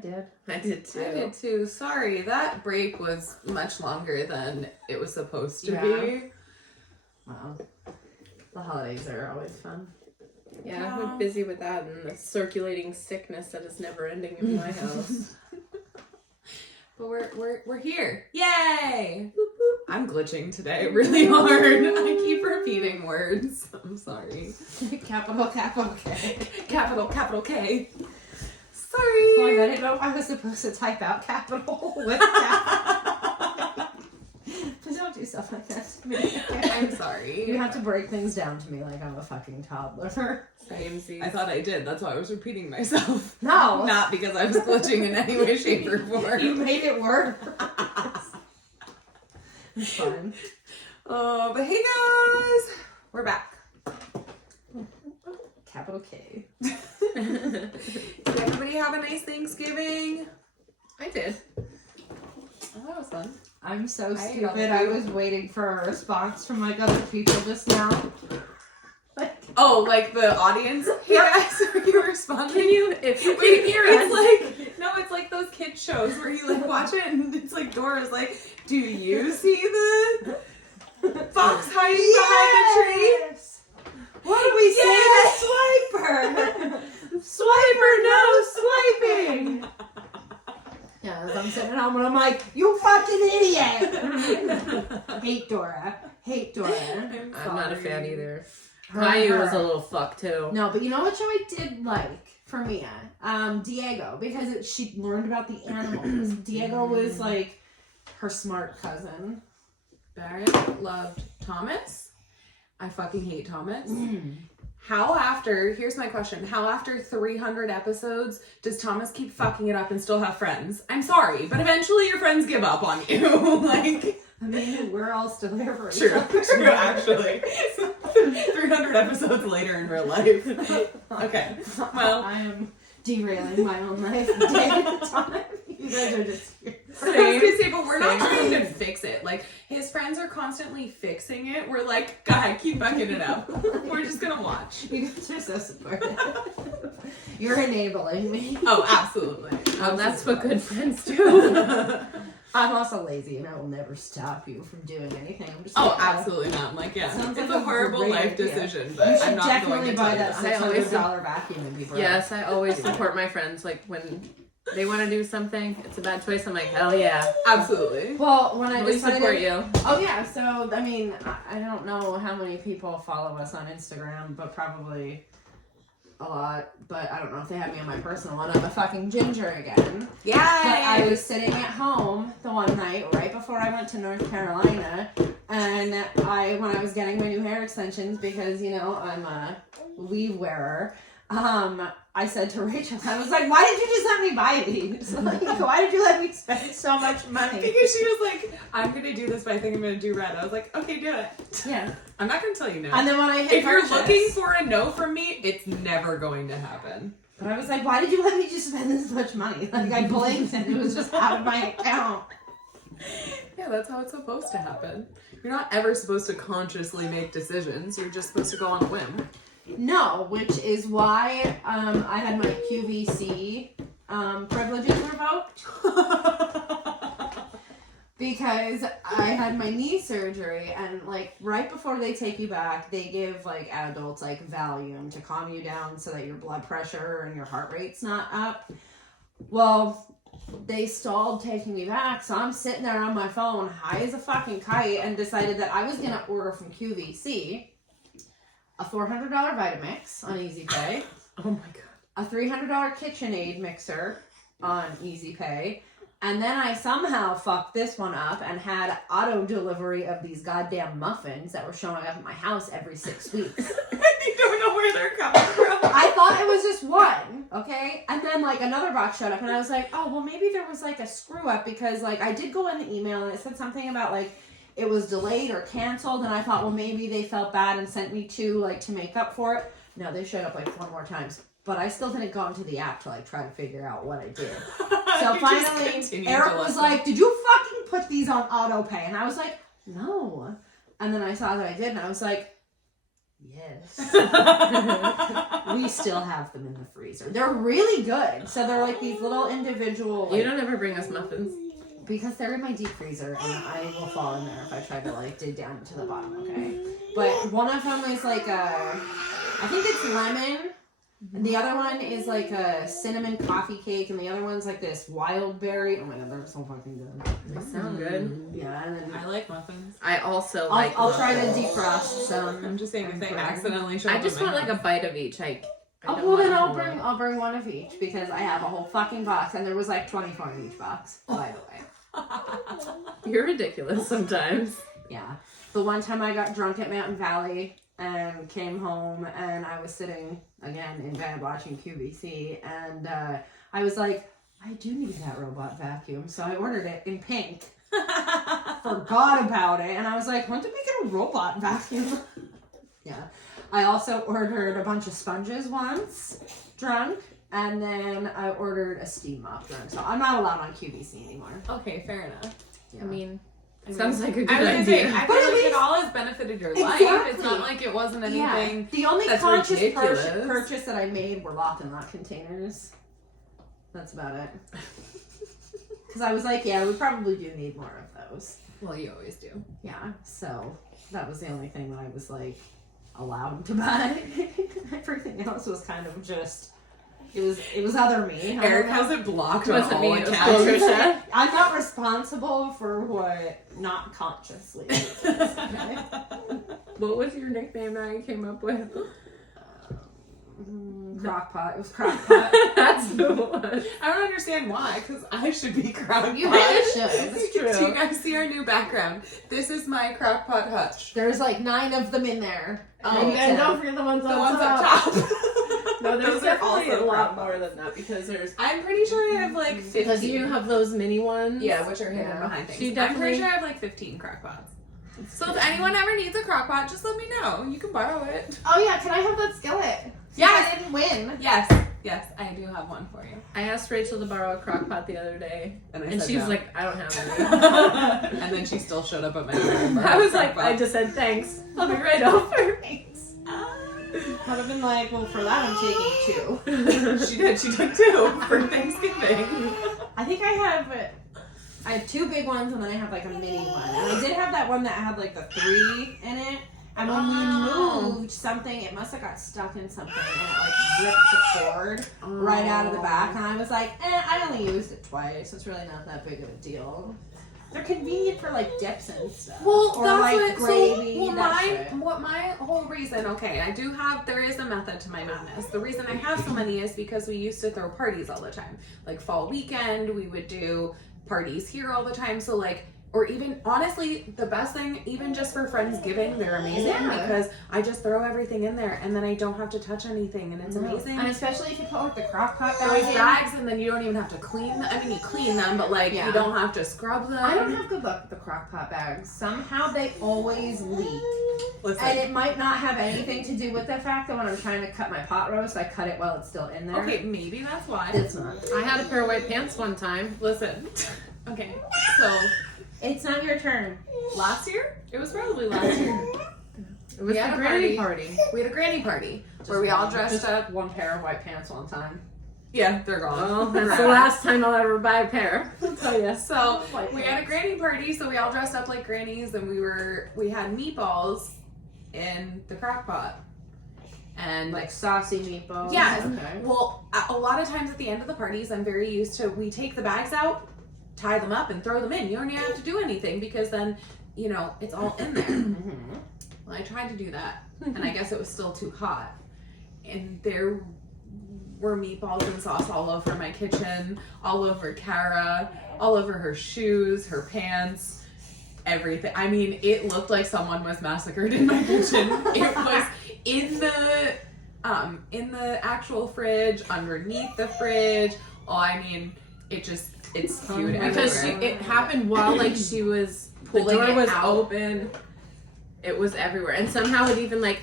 did. I did too. I did too. Sorry, that break was much longer than it was supposed to be. Wow. The holidays are always fun. Yeah, we're busy with that and the circulating sickness that is never ending in my house. But we're here. Yay! I'm glitching today really hard. I keep repeating words. I'm sorry. Capital K. Capital K. Sorry. Oh, I didn't know if I was supposed to type out capital with capital. Please don't do stuff like that to me. I'm sorry. You have to break things down to me like I'm a fucking toddler. Samesies. I thought I did. That's why I was repeating myself. No. Not because I was glitching in any way, shape, or form. You made it work. It's fine. Oh, but hey guys! We're back. Capital K. Did everybody have a nice Thanksgiving? I did. Oh, that was fun. I'm so I ate all the stupid. I food. was waiting for a response from like other people just now. Like, Oh, like the audience? Hey guys, are you responding? Can you, if you Wait, can hear it's us, like, no, it's like those kid shows where you like watch it and it's like Dora's like, do you see the fox hiding behind the tree? what do we Yes! say to Swiper? Swiper, no swiping! Yeah, as I'm sitting at home and I'm like, you fucking idiot! Hate Dora. I'm not a fan either. Her. Caillou was a little fuck too. No, but you know what show I did like for Mia? Diego, because she learned about the animals. Diego was like her smart cousin. Barrett loved Thomas. I fucking hate Thomas. How after, here's my question, how after 300 episodes does Thomas keep fucking it up and still have friends? I'm sorry, but eventually your friends give up on you. Like, I mean, we're all still there for each true, other. true, actually. 300 episodes later in real life. Okay, well. I am derailing my own life day at a time. You guys are just here. I was gonna say, but we're not trying to fix it. Like, his friends are constantly fixing it. We're like, God, keep fucking it up. We're just gonna watch. You guys are so supportive. You're enabling me. Oh, absolutely. That's what good friends do. I'm also lazy and I will never stop you from doing anything. I'm just Oh, like, absolutely not. I'm like, yeah, Sounds it's like a a horrible great life idea. decision, You but should I'm not definitely going to buy tell that you I always- $600 vacuum and be broke. Yes, I always support my friends. Like when they want to do something, it's a bad choice. I'm like, hell yeah. Absolutely. Well, when I Always decided, support you. oh yeah, so I mean, I don't know how many people follow us on Instagram, but probably a lot. But I don't know if they have me on my personal one. I'm a fucking ginger again. Yay! But I was sitting at home the one night right before I went to North Carolina, and when I was getting my new hair extensions, because you know I'm a weave wearer, I said to Rachel, I was like, why did you just let me buy these? Like, why did you let me spend so much money? Because she was like, I'm going to do this, but I think I'm going to do red. I was like, okay, do it. Yeah. I'm not going to tell you no. And then when I hit If you're purchase, looking for a no from me, it's never going to happen. but I was like, why did you let me just spend this much money? Like, I blinked and it was just out of my account. Yeah, that's how it's supposed to happen. You're not ever supposed to consciously make decisions. You're just supposed to go on a whim. No, which is why I had my QVC privileges revoked. Because I had my knee surgery, and like right before they take you back, they give like adults like Valium to calm you down so that your blood pressure and your heart rate's not up. Well, they stalled taking me back, so I'm sitting there on my phone high as a fucking kite and decided that I was gonna order from QVC a $400 Vitamix on Easy Pay, Oh my God. a $300 KitchenAid mixer on Easy Pay, and then I somehow fucked this one up and had auto delivery of these goddamn muffins that were showing up at my house every 6 weeks. You don't know where they're coming from. I thought it was just one, okay? And then like another box showed up and I was like, oh, well maybe there was like a screw up, because like I did go in the email and it said something about like it was delayed or canceled, and I thought, well, maybe they felt bad and sent me two like to make up for it. No, they showed up like 4 more times. But I still didn't go into the app to like try to figure out what I did. So You just finally, continued Eric to was listen. like, did you fucking put these on auto pay? And I was like, no. And then I saw that I did, and I was like, yes. We we still have them in the freezer. They're really good. So they're like these little individual. You Like, don't ever bring us muffins. because they're in my deep freezer and I will fall in there if I try to like dig down to the bottom, okay? But one of them is like I think it's lemon. And the other one is like a cinnamon coffee cake, and the other one's like this wild berry. Oh my god, they're so fucking good. They sound good. Yeah, and then I like muffins. I also like. I'll try to muffins. defrost some. I'm just saying if they bread. accidentally show I up just in my want like a house. bite of each. I Oh, don't well then want I'll bring one of each because I have a whole fucking box, and there was like 24 in each box. By the way, You're ridiculous sometimes. yeah. The one time I got drunk at Mountain Valley and came home, and I was sitting again in bed watching QVC, and I was like, I do need that robot vacuum, so I ordered it in pink. Forgot about it, and I was like, when did we get a robot vacuum? Yeah. I also ordered a bunch of sponges once, drunk, and then I ordered a steam mop drunk. So I'm not allowed on QVC anymore. Okay, fair enough. Yeah. I mean, sounds like a good I was gonna say, idea. I But feel at like least- it all has benefited your life. Exactly. It's not like it wasn't anything. The only that's conscious ridiculous. purchase that I made were lock and lock containers. That's about it. Because I was like, yeah, we probably do need more of those. Well, you always do. Yeah, so that was the only thing that I was like allowed to buy. Everything else was kind of just it was other me. I Eric don't know. has it blocked on Wasn't all me, it was accounts. Trisha. I'm not responsible for what not consciously. Okay? What was your nickname that you came up with? Crockpot. It was Crockpot. That's the one. I don't understand why, because I should be crockpot. You really should. It's Do you true. guys see our new background? This is my crockpot hutch. There's like 9 of them in there. Oh, Maybe And 10. don't forget the ones The on ones up top. top. No, there's Those are definitely also a lot crockpots. more than that because there's. I'm pretty sure I have like 50. Because you have those mini ones. Yeah, which are hidden Yeah. behind things. She I'm definitely- pretty sure I have like 15 crockpots. So if anyone ever needs a crockpot, just let me know. You can borrow it. Oh yeah, can I have that skillet? Yes. I didn't win. Yes, I do have one for you. I asked Rachel to borrow a crock pot the other day, And, and said she's no. like, I don't have any. And then she still showed up at my door. I was like, I just said thanks. I'll be right over. Thanks. I'd have been like, well, for that I'm taking 2. She did. She took 2 for Thanksgiving. I think I have 2 big ones and then I have like a mini one. And I did have that one that had like the 3 in it. And when we moved something, it must have got stuck in something and it like ripped the cord right out of the back. And I was like, I only used it twice. It's really not that big of a deal. They're convenient for like dips and stuff. Well, or that's like what. gravy. So, that shit. my whole reason. Okay, there is a method to my madness. The reason I have so many is because we used to throw parties all the time. Like fall weekend, we would do parties here all the time. So like. Or even, honestly, the best thing, even just for Friendsgiving, they're amazing Yeah. because I just throw everything in there and then I don't have to touch anything and it's amazing. And especially if you put like the crock pot Those bags in. bags and then you don't even have to clean them. I mean, you clean them, but like Yeah. you don't have to scrub them. I don't have good luck with the crock pot bags. Somehow they always leak. Listen, And it might not have anything to do with the fact that when I'm trying to cut my pot roast, I cut it while it's still in there. okay, maybe that's why. It's not. I had a pair of white pants one time. Listen, okay, so It's not your turn. last year? It was probably last year. It was We had the a granny party. party. We had a granny party where we all dressed Just up. one pair of white pants one time. Yeah, they're gone. Well, that's Right. the last time I'll ever buy a pair. I'll tell you. So White we had a pants. granny party, so we all dressed up like grannies, and we had meatballs in the crock pot. And Like saucy meatballs. Yes. Okay. well, a lot of times at the end of the parties, I'm very used to, we take the bags out, tie them up, and throw them in. You don't even have to do anything because then, you know, it's all in there. Mm-hmm. Well, I tried to do that, and I guess it was still too hot. And there were meatballs and sauce all over my kitchen, all over Kara, all over her shoes, her pants, everything. I mean, it looked like someone was massacred in my kitchen. It was in the actual fridge, underneath the fridge. Oh, I mean, it's spewed Because everywhere. it happened while like she was the Pulling door it was out. open. It was everywhere, and somehow it even like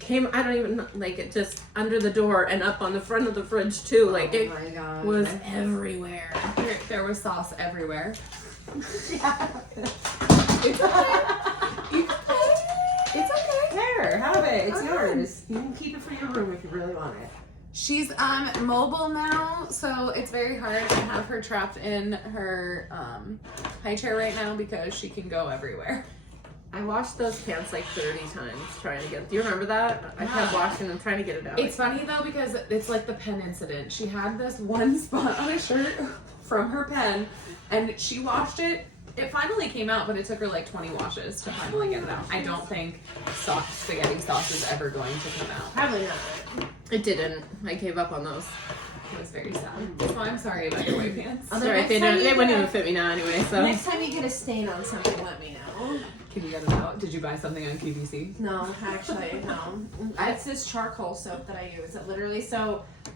came. I don't even like it just under the door and up on the front of the fridge too. Like it Oh my god. was everywhere. There was sauce everywhere. It's It's okay. okay. There. have it. It's Oh, yours. You can keep it for your room if you really want it. She's mobile now, so it's very hard to have her trapped in her high chair right now because she can go everywhere. I washed those pants like 30 times trying to get. Do you remember that? I kept washing them, trying to get it out. It's funny though because it's like the pen incident. She had this one spot on a shirt from her pen, and she washed it. It finally came out, but it took her like 20 washes to finally get it out. I don't think spaghetti sauce is ever going to come out. Probably not. It didn't. I gave up on those. It was very sad. So I'm sorry about your white pants. Other Sorry, next they time don't. you They wouldn't get even a- fit me now anyway. So Next time you get a stain on something, let me know. Can you get it out? Did you buy something on QVC? No, actually, no. It's this charcoal soap that I use. It literally,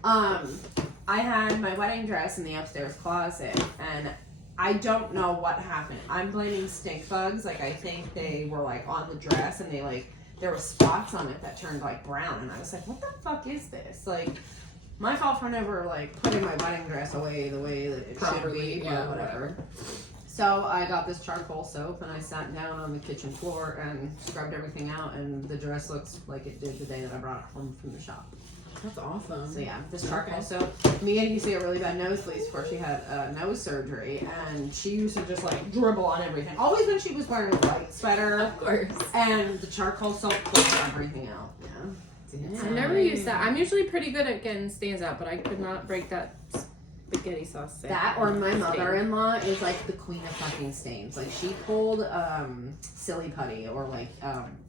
I had my wedding dress in the upstairs closet, and I don't know what happened. I'm blaming stink bugs. Like, I think they were, like, on the dress, and they, like, there were spots on it that turned, like, brown, and I was like, what the fuck is this? Like, my fault for never, like, putting my wedding dress away the way that it should be, or whatever. So I got this charcoal soap and I sat down on the kitchen floor and scrubbed everything out, and the dress looks like it did the day that I brought it home from the shop. That's awesome. So yeah, this charcoal soap. Mia used to get really bad nosebleeds before she had nose surgery, and she used to just like dribble on everything. Always when she was wearing a white sweater, Of course. and the charcoal soap pushed everything out. Yeah. I never used that. I'm usually pretty good at getting stains out, but I could not break that spaghetti sauce stain. That or my mother-in-law is like the queen of fucking stains. Like she pulled silly putty or like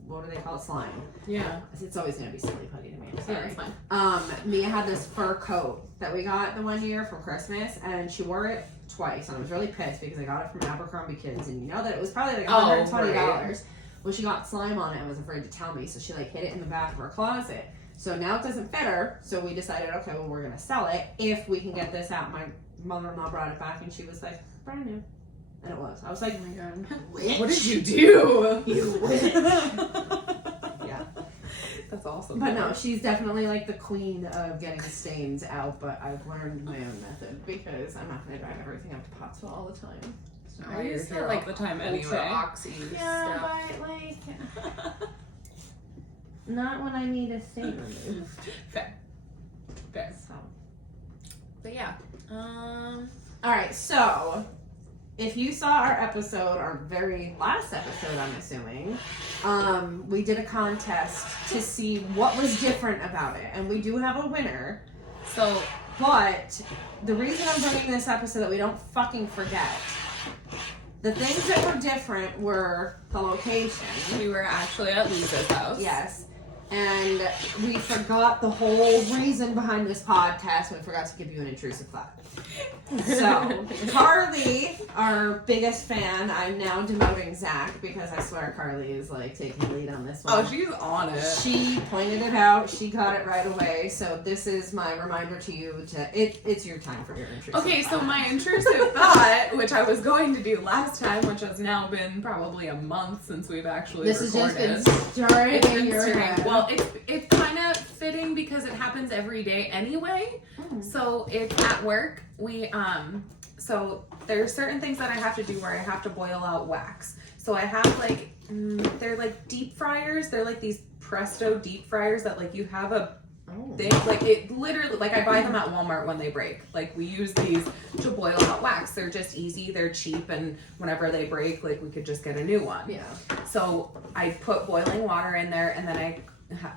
what do they call it, slime. Yeah. It's always gonna be silly putty to me. I'm Yeah, sorry. that's fine. Mia had this fur coat that we got the one year for Christmas, and she wore it twice, and I was really pissed because I got it from Abercrombie Kids, and you know that it was probably like $120. right. Well, she got slime on it and was afraid to tell me, so she like hid it in the back of her closet. So now it doesn't fit her, so we decided, okay, well, we're gonna sell it if we can get this out. My mother-in-law brought it back, and she was like, brand new. And it was. I was like, Oh my god. witch? What did you do? You witch. Yeah. That's awesome. But no, she's definitely like the queen of getting stains out, but I've learned my own method because I'm not gonna drive everything up to Pottsville all the time. I use it all the time anyway. Ultra Oxy Yeah, stuff. but like, not when I need a stain removed. Fair. So. But yeah. Alright, so if you saw our episode, our very last episode, I'm assuming, we did a contest to see what was different about it, and we do have a winner. So But the reason I'm bringing this up is so that we don't fucking forget. The things that were different were the location. we were actually at Lisa's house. Yes. And we forgot the whole reason behind this podcast. We forgot to give you an intrusive thought. So, Carly, our biggest fan, I'm now demoting Zach because I swear Carly is like taking the lead on this one. Oh, she's on it. She pointed it out. She got it right away. So this is my reminder to you to it's your time for your intrusive Okay, so thought. my intrusive thought, which I was going to do last time, which has now been probably a month since we've actually This has just recorded. been starting It's in been your stirring. head. Well, it's kind of fitting because it happens every day anyway. So if at work we so there's certain things that I have to do where I have to boil out wax. So I have like they're like deep fryers. They're like these Presto deep fryers that like you have a thing like it literally like I buy them at Walmart when they break. Like we use these to boil out wax. They're just easy. They're cheap, and whenever they break, like we could just get a new one. Yeah. So I put boiling water in there, and then I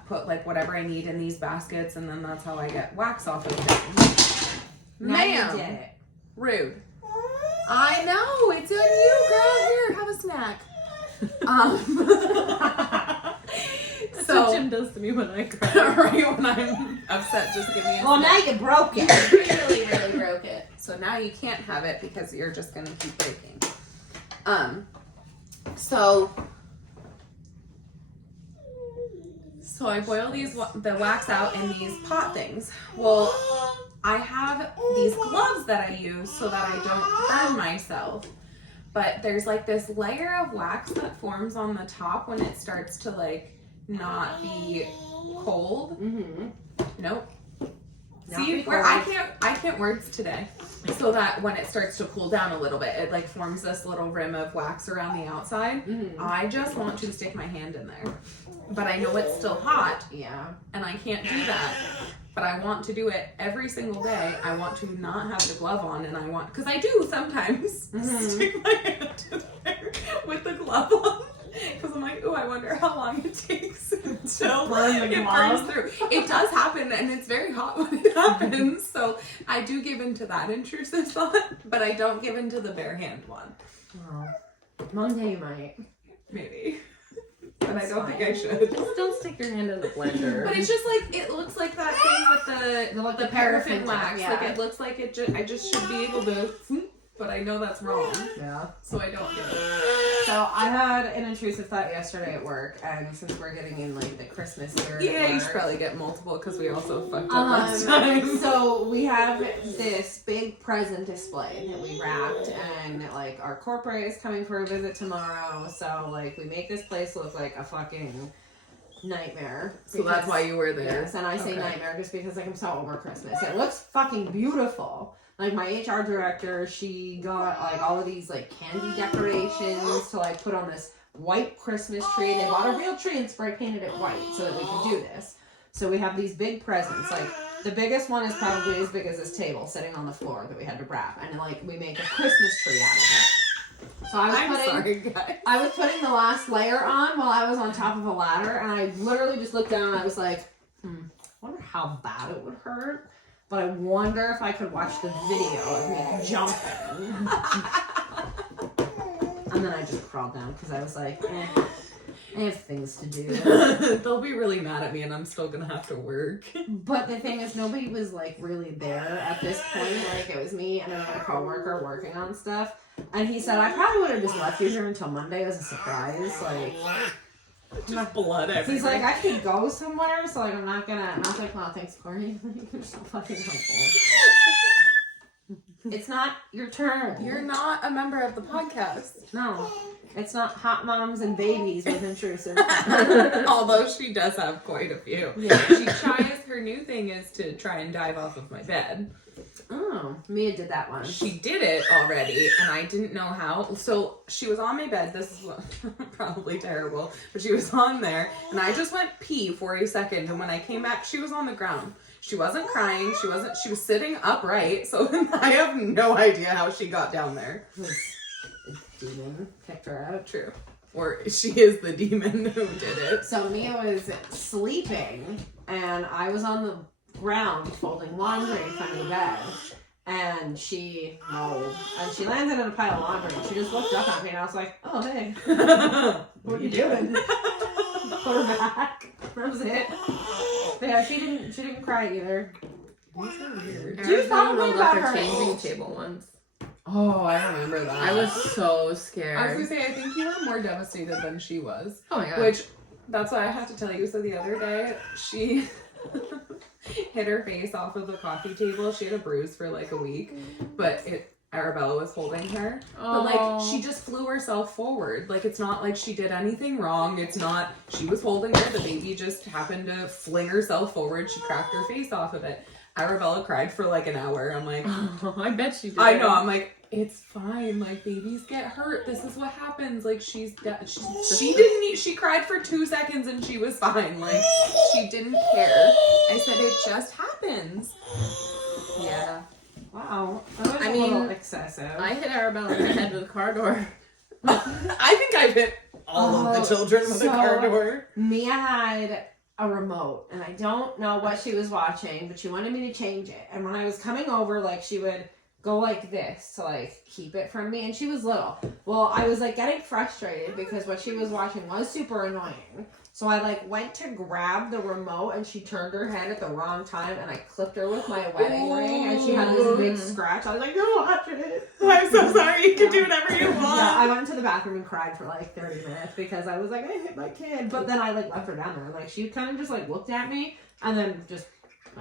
put like whatever I need in these baskets, and then that's how I get wax off of things. Now you Ma'am, did it. rude. I know, it's on you, girl. Here, have a snack. That's So what Jim does to me when I cry. right when I'm upset, just give me a Well, snack. now you broke it. Really, really broke it. So now you can't have it because you're just gonna keep breaking. So I boil the wax out in these pot things. Well, I have these gloves that I use so that I don't burn myself. But there's like this layer of wax that forms on the top when it starts to like not be cold. Mm-hmm. Nope. Not See, be where cold. I can't words today. So that when it starts to cool down a little bit, it like forms this little rim of wax around the outside. Mm-hmm. I just want to stick my hand in there. but I know it's still hot Yeah. and I can't do that. But I want to do it every single day. I want to not have the glove on, and I want, because I do sometimes stick my hand in there with the glove on. Because I'm like, oh, I wonder how long it takes until it burns through. It does happen, and it's very hot when it happens. So I do give into that intrusive thought, but I don't give into the bare hand one. Oh. One day you might. Maybe. But I don't think I should. Just don't stick your hand in the blender. But it's just like, it looks like that thing with the paraffin wax. Yeah. Like, it looks like I just should be able to, but I know that's wrong. Yeah. So I don't do it. So I had an intrusive thought yesterday at work, and since we're getting in like the Christmas spirit, Yeah, at you work, should probably get multiple because we also fucked up last time. So we have this big present display that we wrapped, and like our corporate is coming for a visit tomorrow. So like we make this place look like a fucking nightmare. So that's why you were there. Yes, and I say Okay. nightmare just because like I'm so over Christmas. It looks fucking beautiful. Like my HR director, she got like all of these like candy decorations to like put on this white Christmas tree. They bought a real tree and spray painted it white so that we could do this. So we have these big presents. Like the biggest one is probably as big as this table sitting on the floor that we had to wrap, and like we make a Christmas tree out of it. So I was putting the last layer on while I was on top of a ladder, and I literally just looked down and I was like, I wonder how bad it would hurt. But I wonder if I could watch the video of me jumping. And then I just crawled down because I was like, I have things to do. They'll be really mad at me and I'm still gonna have to work. But the thing is, nobody was like really there at this point. Like it was me and another coworker working on stuff. And he said, I probably would have just left you here until Monday as a surprise. Like, Just blood everywhere. he's like, I could go somewhere, so like I'm not gonna. And I was like, wow, thanks, Corey. You're so fucking helpful. It's not your turn. You're not a member of the podcast. No, it's not hot moms and babies with intrusive. Although she does have quite a few. Yeah. Her new thing is to try and dive off of my bed. Oh, Mia did that one. She did it already, and I didn't know how. So she was on my bed. This is probably terrible, but she was on there, and I just went pee for a second. And when I came back, she was on the ground. She wasn't crying. She was sitting upright. So I have no idea how she got down there. A demon picked her out. True. Or she is the demon who did it. So Mia was sleeping, and I was on the ground folding laundry in front of the bed, and she rolled, and she landed in a pile of laundry, and she just looked up at me, and I was like, oh, hey, what are you doing? Put her back. That was it. But yeah, she didn't cry either. That's so weird. Do you thought rolled about up her her changing age? table once. Oh, I remember that. I was so I was scared. gonna say, I think you were more devastated than she was. Oh my god. Which, that's what I have to tell you. So the other day, she hit her face off of the coffee table. She had a bruise for like a week, but Arabella was holding her. But like, she just flew herself forward. Like, it's not like she did anything wrong. It's not, she was holding her. The baby just happened to fling herself forward. She cracked her face off of it. Arabella cried for like an hour. I'm like, I bet she did. I know. I'm like, it's fine. Like, babies get hurt. This is what happens. Like, she didn't eat. She cried for 2 seconds and she was fine. Like, she didn't care. I said, it just happens. Yeah. Wow, that was I a mean, little excessive. I hit Arabella in the head with a car door. I think I've hit all of the children with a car door. Mia had a remote, and I don't know what she was watching, but she wanted me to change it. And when I was coming over, like, she would go like this to like keep it from me, and she was little. Well, I was like getting frustrated because what she was watching was super annoying. So I like went to grab the remote, and she turned her head at the wrong time, and I clipped her with my wedding ring, and she had this big scratch. I was like, "Don't watch it." I'm so sorry. You can do whatever you want. Yeah, I went into the bathroom and cried for like 30 minutes because I was like, I hit my kid. But then I like left her down there. Like, she kind of just like looked at me, and then just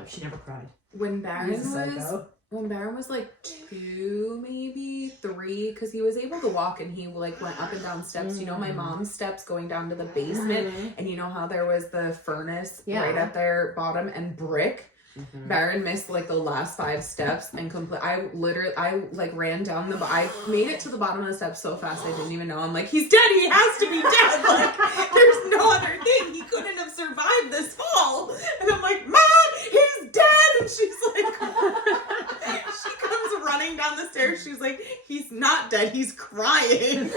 she never cried. When Baron was like 2, maybe 3, because he was able to walk and he like went up and down steps. You know, my mom's steps going down to the basement, and you know how there was the furnace right at their bottom and brick. Baron missed like the last 5 steps and I like ran down I made it to the bottom of the steps so fast I didn't even know. I'm like, he's dead. He has to be dead. Like, there's no other thing. He couldn't have survived this fall. And I'm like, Mom, he's dead. And she's like, she comes running down the stairs. She's like, he's not dead. He's crying.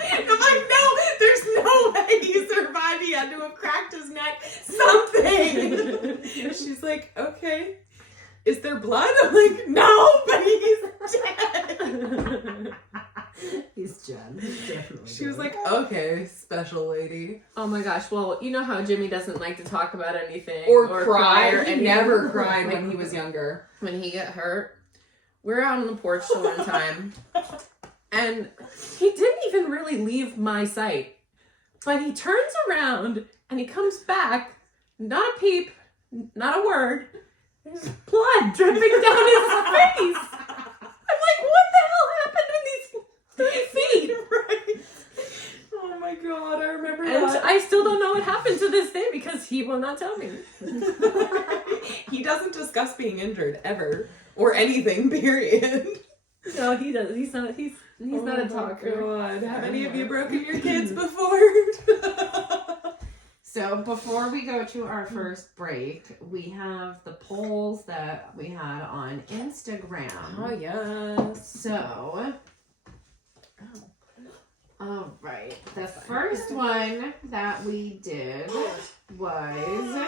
And I'm like, no, there's no way he survived. He had to have cracked his neck. Something. She's like, okay. Is there blood? I'm like, no, but he's dead. He's Jen. He's definitely She was dead. like, okay, special lady. Oh my gosh. Well, you know how Jimmy doesn't like to talk about anything. Or cry. or He anything. never cried when he was younger. When he got hurt. We were out on the porch the one time. And he didn't even really leave my sight. But he turns around and he comes back. Not a peep. Not a word. There's blood dripping down his face. I'm like, what the hell happened in these 3 feet? Right. Oh my god, I remember And that. I still don't know what happened to this day because he will not tell me. He doesn't discuss being injured ever. Or anything, period. No, he does. He's not a talker. God. Have any of you broken your kids before? So before we go to our first break, we have the polls that we had on Instagram. Oh, yes. So, all right. The first one that we did was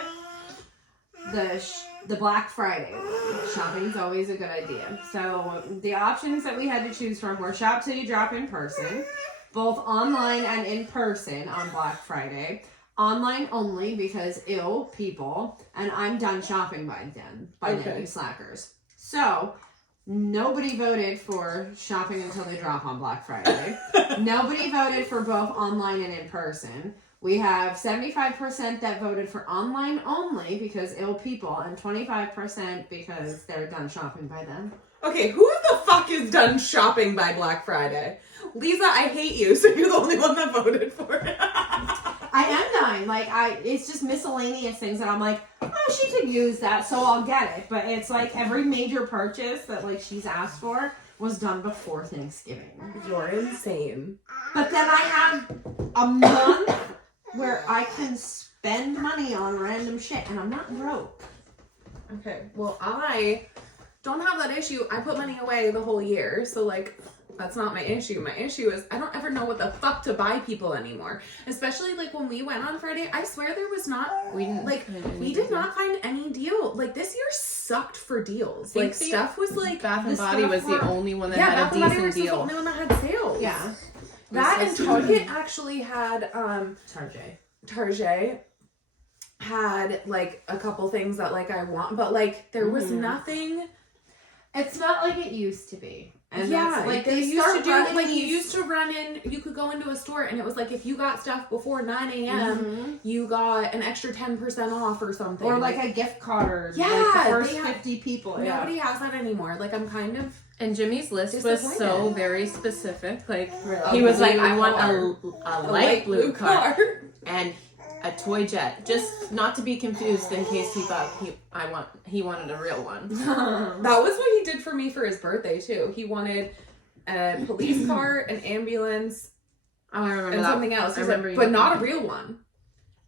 the Black Friday one. Shopping's always a good idea. So the options that we had to choose from were shop till you drop in person, both online and in person on Black Friday. Online only because ill people, and I'm done shopping by then, Okay. you slackers. So, nobody voted for shopping until they drop on Black Friday. Nobody voted for both online and in person. We have 75% that voted for online only because ill people, and 25% because they're done shopping by then. Okay, who the fuck is done shopping by Black Friday? Lisa, I hate you, so you're the only one that voted for it. I am done. It's just miscellaneous things that I'm like, oh, she could use that, so I'll get it. But it's like every major purchase that like she's asked for was done before Thanksgiving. You're insane. But then I have a month where I can spend money on random shit, and I'm not broke. Okay, well, I don't have that issue. I put money away the whole year, so like, that's not my issue. My issue is I don't ever know what the fuck to buy people anymore. Especially like when we went on Friday, I swear there was not, we did not find any deal. Like this year sucked for deals. Like stuff was like, Bath and the Body stuff was the were- only one that yeah, had Bath a and Body decent Works was the deal. only one that had sales. Yeah. That It and was Target actually had, Tarjay. had like a couple things that like I want, but like there was nothing. It's not like it used to be. And Yeah, that's, like they used start to do running like you these- used to run in. You could go into a store and it was like if you got stuff before 9 a.m., you got an extra 10% off or something, or like a gift card. Yeah, like the first they have- 50 people. nobody has that anymore. Like I'm kind of And Jimmy's list was so Disappointed. very specific. Like Really? he was like, blue I want car. a light blue car and a toy jet, just not to be confused in case he thought he wanted a real one. That was what he did for me for his birthday too. He wanted a police car, an ambulance, Oh, I remember and that. something else. I He's remember like, you but not a talking real one.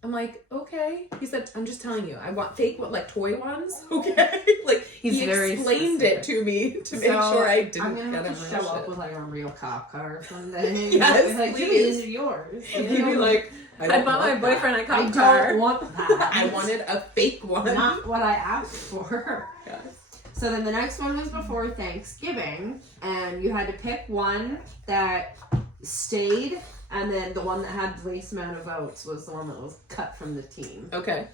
I'm like, okay. He said, I'm just telling you, I want fake, like toy ones. Okay. Like He's he very explained it to me to make sure I didn't I'm gonna get have him to real show up shit. with like a real cop car someday. Yes, like, please. these are yours. He'd be like, I don't bought my want boyfriend a I cop car. don't want that. I wanted a fake one. Not what I asked for. Yes. So then the next one was before Thanksgiving, and you had to pick one that stayed, and then the one that had the least amount of votes was the one that was cut from the team. Okay.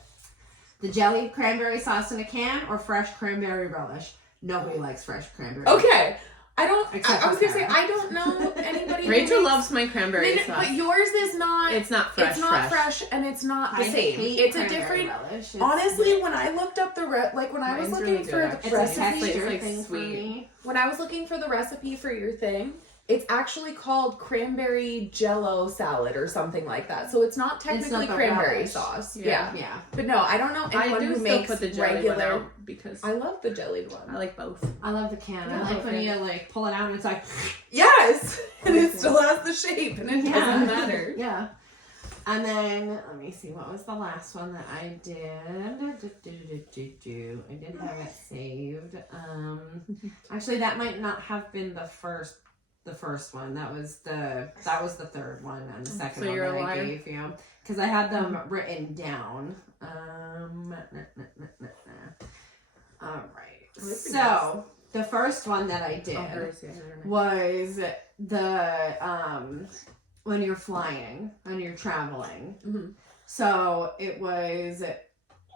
The jelly cranberry sauce in a can or fresh cranberry relish. Nobody likes fresh cranberry. Okay. I Except was for gonna say Sarah. I don't know anybody. who Rachel makes- loves my cranberry sauce. but yours is not. It's not fresh. It's not fresh, and it's not the I same. hate It's a cranberry different. relish. It's- Honestly, when I looked up the when I was Mine's looking really for good, the actually. it's a recipe, texture It's like thing for sweet. me. when I was looking for the recipe for your thing, It's actually called cranberry jello salad or something like that. So it's not technically the cranberry relish. sauce. Yeah. Yeah. But no, I don't know I anyone do who still makes put the jelly one regular. out because I love the jellied one. I like both. I love the can. Yeah, I like when okay. you like pull it out and it's like Yes! And it still has the shape and it Yeah. doesn't matter. yeah. And then let me see, what was the last one that I did? I did have it saved. Actually, that might not have been the first one. That was the third one, and the second So one you're that a I liar? gave you because I had them written down. All right. So the first one that I did was the when you're flying, when you're traveling. Mhm. So it was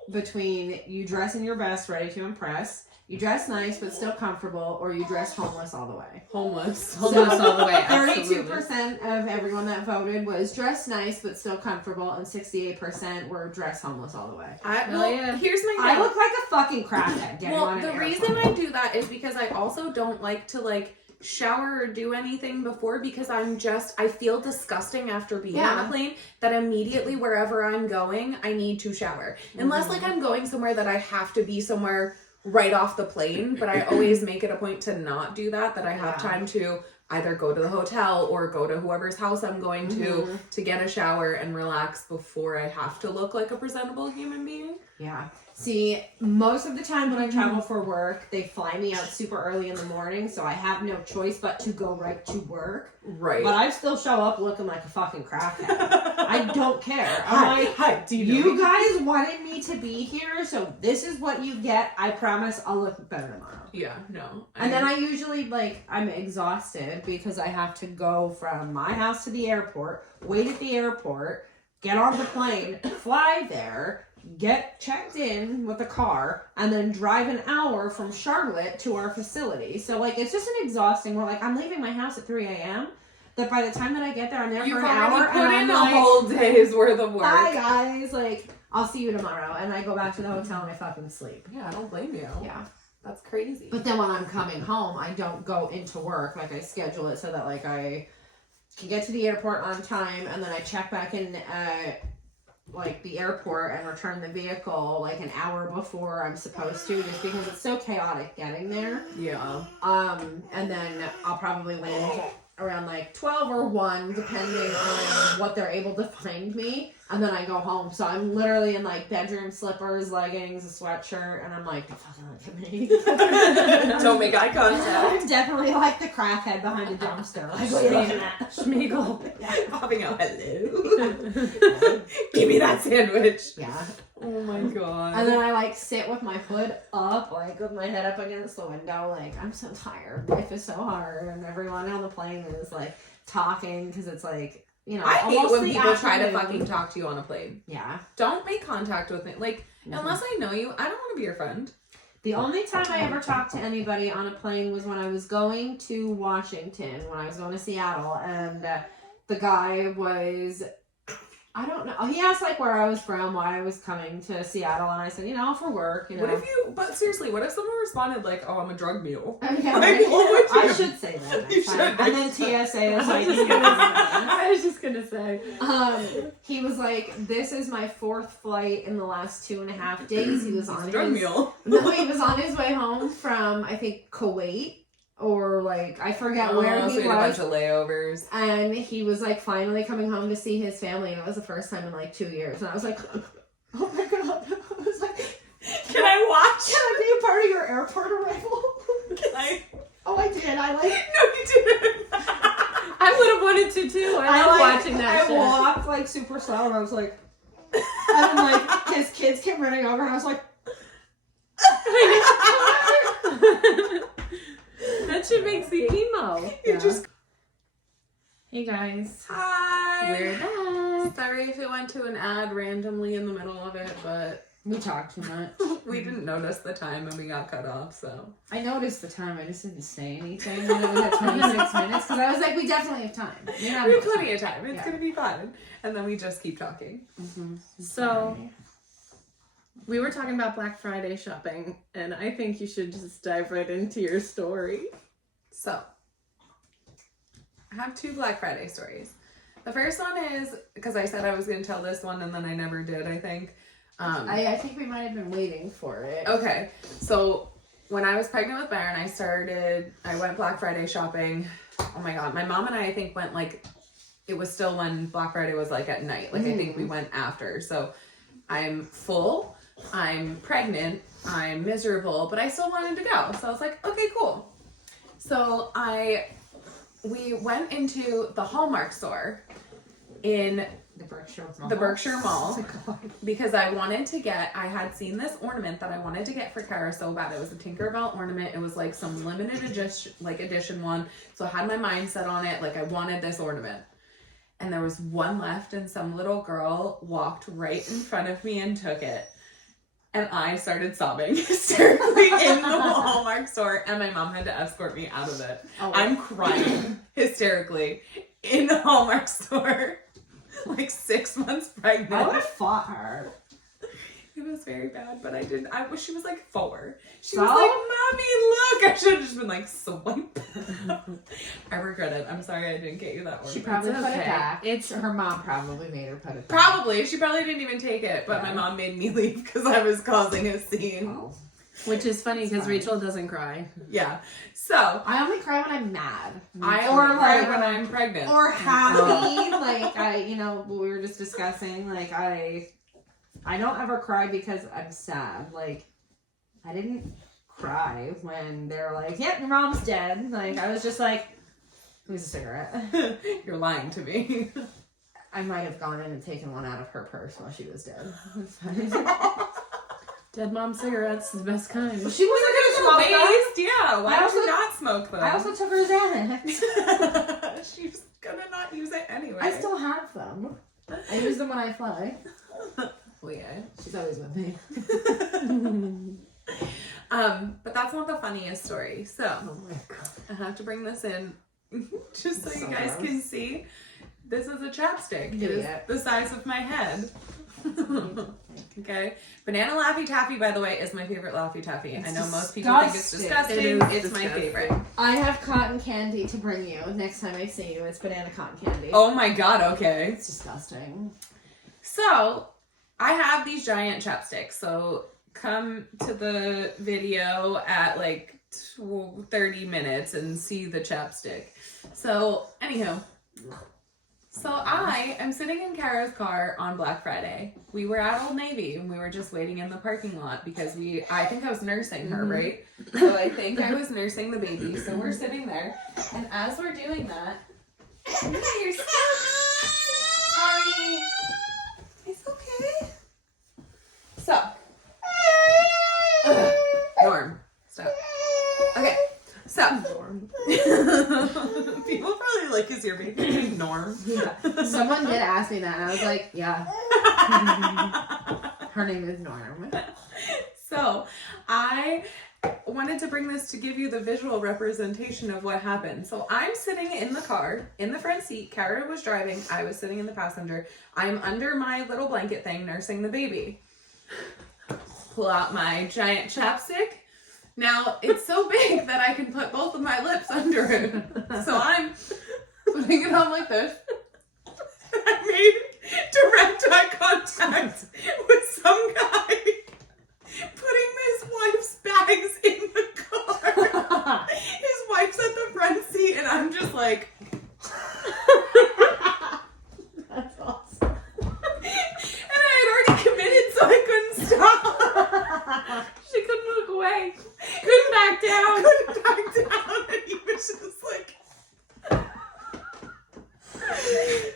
between you dress in your best, ready to impress, you dress nice but still comfortable, or you dress homeless all the way. Homeless. Homeless all the way. 32% of everyone that voted was dress nice but still comfortable, and 68% were dress homeless all the way. Here's my thing. I look like a fucking crackhead getting on an the airplane. reason I do that is because I also don't like to like shower or do anything before because I feel disgusting after being on a plane that immediately wherever I'm going, I need to shower. Unless like I'm going somewhere that I have to be somewhere right off the plane, but I always make it a point to not do that I have time to either go to the hotel or go to whoever's house I'm going to get a shower and relax before I have to look like a presentable human being. Yeah. See, most of the time when I travel for work, they fly me out super early in the morning, so I have no choice but to go right to work. Right. But I still show up looking like a fucking crackhead. I don't care. I'm like, Hi, do you guys wanted me to be here, so this is what you get. I promise I'll look better tomorrow. Yeah, no. And then I usually, like, I'm exhausted because I have to go from my house to the airport, wait at the airport, get on the plane, fly there, get checked in with a car, and then drive an hour from Charlotte to our facility. So, like, it's just an exhausting. We're like, I'm leaving my house at 3 a.m. That by the time that I get there, I'm there You've for an hour. already put and in I'm a like, whole day's worth of work. bye, guys. Like, I'll see you tomorrow. And I go back to the hotel and I fucking sleep. Yeah, I don't blame you. Yeah. That's crazy. But then when I'm coming home, I don't go into work. Like, I schedule it so that, like, I can get to the airport on time, and then I check back in like the airport and return the vehicle like an hour before I'm supposed to, just because it's so chaotic getting there. Yeah. And then I'll probably land around like 12 or 1, depending on what they're able to find me. And then I go home. So I'm literally in like bedroom slippers, leggings, a sweatshirt, and I'm like, don't fucking look at me. Don't make eye contact. I'm definitely like the crackhead behind a dumpster. Like, what are you looking at? Schmeagol. Popping out, hello. Give me that sandwich. Yeah. Oh my god. And then I like sit with my hood up, like with my head up against the window, like I'm so tired. Life is so hard, and everyone on the plane is like talking because it's like, you know, I hate almost when the people try to afternoon. fucking talk to you on a plane. Yeah. Don't make contact with me. Like, unless I know you, I don't want to be your friend. The only time I ever talked to anybody on a plane was when I was going to Washington, when I was going to Seattle, and the guy was, I don't know, he asked like where I was from, why I was coming to Seattle, and I said, you know, for work, you know. What if you, but seriously, what if someone responded like, oh, I'm a drug mule? Yeah, Like, right? what would you I should say that You next time. should And then next time. TSA is like, I was just gonna say. he was like, this is my 4th flight in the last 2.5 days. He was on Drug his, mule. no, he was on his way home from, I think, Kuwait, or like, I forget where so he had a bunch was. of layovers. And he was like finally coming home to see his family, and it was the first time in like 2 years. And I was like, oh my god. I was like, Can I watch? can I be a part of your airport arrival? Can I? Oh, I did. I like, No, you didn't. I would have wanted to too. I love watching that I shit. walked like super slow, and I was like, and then like his kids came running over, and I was like, That shit makes you emo. You just. Hey guys. Hi. We're back. Sorry if it went to an ad randomly in the middle of it, but we talked too much. we didn't notice the time and we got cut off, so. I noticed the time. I just didn't say anything. And it was at 26 minutes because I was like, we definitely have time. We have plenty of time. It's gonna be fun. And then we just keep talking. Mm-hmm. So we were talking about Black Friday shopping, and I think you should just dive right into your story. So, I have 2 Black Friday stories. The first one is, because I said I was going to tell this one and then I never did, I think. I think we might have been waiting for it. Okay, so when I was pregnant with Baron, I went Black Friday shopping. Oh my God, my mom and I think went like, it was still when Black Friday was like at night. Like I think we went after. So I'm full, I'm pregnant, I'm miserable, but I still wanted to go. So I was like, okay, cool. So we went into the Hallmark store in The Berkshire Mall. the Berkshire Mall. Oh my God. Because I had seen this ornament that I wanted to get for Kara so bad. It was a Tinkerbell ornament. It was like some limited edition one. So I had my mind set on it. Like I wanted this ornament. And there was one left and some little girl walked right in front of me and took it. And I started sobbing hysterically in the Hallmark store. And my mom had to escort me out of it. Oh. I'm crying hysterically in the Hallmark store. Like 6 months pregnant. I would have fought her. It was very bad, but I didn't. She was like 4. She So? was like, "Mommy, look!" I should have just been like, "Swipe." I regret it. I'm sorry I didn't get you that ornament. She probably It's put it okay. back. Her mom probably made her put it back. Probably. She probably didn't even take it, but my mom made me leave because I was causing a scene. Oh. Which is funny because Fine. Rachel doesn't cry. Yeah. So I only cry when I'm mad. I Or only cry like- when I'm pregnant. Or happy. Like we were just discussing, like I don't ever cry because I'm sad. Like I didn't cry when they're like, "Yep, your mom's dead." Like I was just like, "Who's a cigarette?" You're lying to me. I might have gone in and taken one out of her purse while she was dead. Dead mom cigarettes, the best kind. She wasn't gonna smoke them. Waste. Yeah. Why I would also- you not smoke them? I also took her Xanax. She's gonna not use it anyway. I still have them. I use them when I fly. Weird. She's always with me. But that's not the funniest story. So Oh my god. I have to bring this in just so you So guys gross. can see. This is a chapstick. It Yeah. is the size of my head. Okay. Banana Laffy Taffy, by the way, is my favorite Laffy Taffy. I know most people think it's disgusting. disgusting. It is It's my disgusting. favorite. I have cotton candy to bring you next time I see you. It's banana cotton candy. Oh my god, okay. It's disgusting. So, I have these giant chapsticks. So, come to the video at like 30 minutes and see the chapstick. So, anywho. So, I am sitting in Kara's car on Black Friday. We were at Old Navy and we were just waiting in the parking lot because I think I was nursing her, right? So, I think I was nursing the baby. So, we're sitting there. And as we're doing that, you're sorry. It's okay. So, Norm, stop. Okay, so people probably like his your baby named Norm. Yeah. Someone did ask me that, and I was like, yeah, her name is Norm. So, I wanted to bring this to give you the visual representation of what happened. So, I'm sitting in the car, in the front seat. Kara was driving. I was sitting in the passenger. I'm under my little blanket thing, nursing the baby. Pull out my giant chapstick. Now, it's so big that I can put both of my lips under it. So, I'm putting it on like this. I made direct eye contact with some guy putting his wife's bags in the car. His wife's at the front seat, and I'm just like, That's awesome. and I had already committed, so I couldn't stop. She couldn't look away. Couldn't back down. Couldn't back down, and he was just like,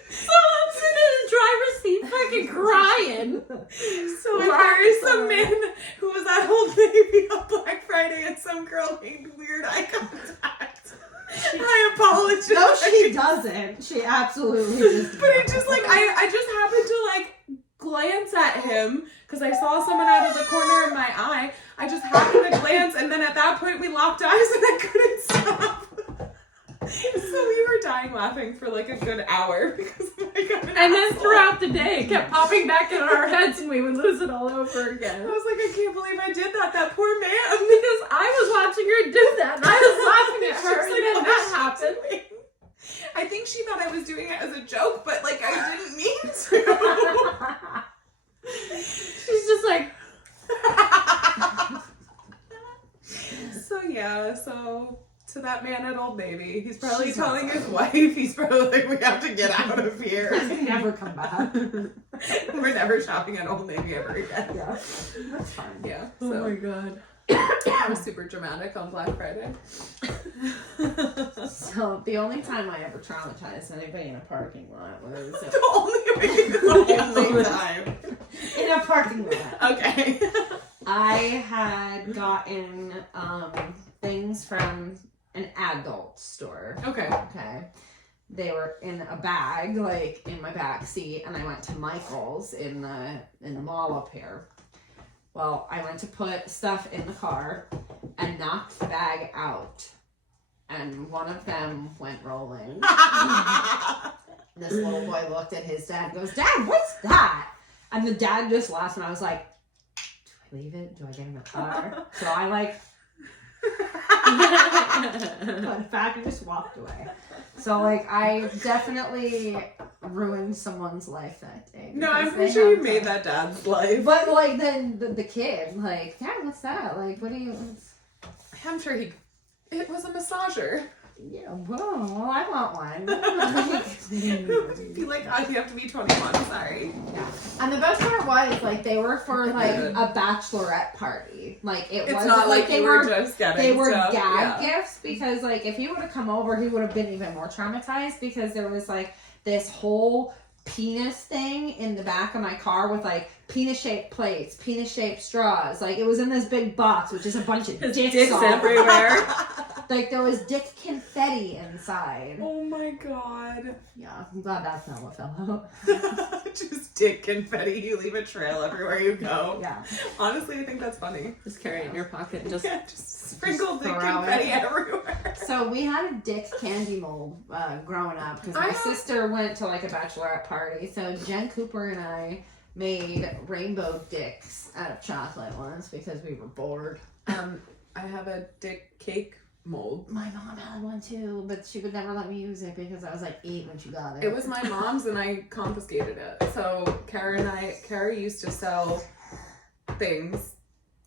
So I'm sitting in the driver's seat fucking crying. so if there is some man who was at Old Navy on Black Friday and some girl made weird eye contact, I apologize. No, she doesn't. She absolutely just. But it just like I just happened to like glance at him because I saw someone out of the corner of my eye. I just happened to glance, and then at that point we locked eyes, and I couldn't stop. So we were dying laughing for like a good hour because oh my god. And then throughout the day, it kept popping back in our heads and we would lose it all over I again. was like, I can't believe I did that. That poor man. Because I was watching her do that and I was laughing at her She's and then like, that "What's she happened. doing?" I think she thought I was doing it as a joke, but like I didn't mean to. She's just like, So yeah, so to that man at Old Navy, he's probably telling his wife, he's probably like, we have to get out of here. Never come back. We're never shopping at Old Navy ever again. Yeah, that's fine. Yeah, oh so my god. I was super dramatic on Black Friday. So the only time I ever traumatized anybody in a parking lot was The only time. in a parking lot. Okay. I had gotten things from an adult store. Okay. Okay. They were in a bag, like in my back seat, and I went to Michael's in the mall up here. Well, I went to put stuff in the car and knocked the bag out. And one of them went rolling. This little boy looked at his dad and goes, "Dad, what's that?" And the dad just laughed, and I was like, "Do I leave it? Do I get in the car?" So I like put it back and just walked away. So like I definitely ruined someone's life that day. No, I'm because pretty they sure you had made to- that dad's life. But like then the kid, like, "Dad, what's that? Like, what do you?" I'm sure it was a massager. Yeah, well, I want one. Be like, oh, you have to be 21, sorry. Yeah. And the best part was, like, they were for, like, a bachelorette party. Like, it It's wasn't not like they you were just getting they were stuff. gag Yeah. gifts because, like, if he would have come over, he would have been even more traumatized because there was, like, this whole penis thing in the back of my car with, like, penis-shaped plates, penis-shaped straws. Like, it was in this big box with just a bunch of dicks all everywhere. Like, there was dick confetti inside. Oh my god. Yeah, I'm glad that's not what fell out. Just dick confetti, you leave a trail everywhere you go. Yeah. Honestly, I think that's funny. Just carry it in your pocket and just Yeah, just sprinkle dick throw confetti it. everywhere. So we had a dick candy mold growing up because my sister went to like a bachelorette party. So Jen Cooper and I made rainbow dicks out of chocolate once because we were bored. I have a dick cake mold. My mom had one too, but she would never let me use it because I was like 8 when she got it. It was my mom's and I confiscated it. So Kara used to sell things,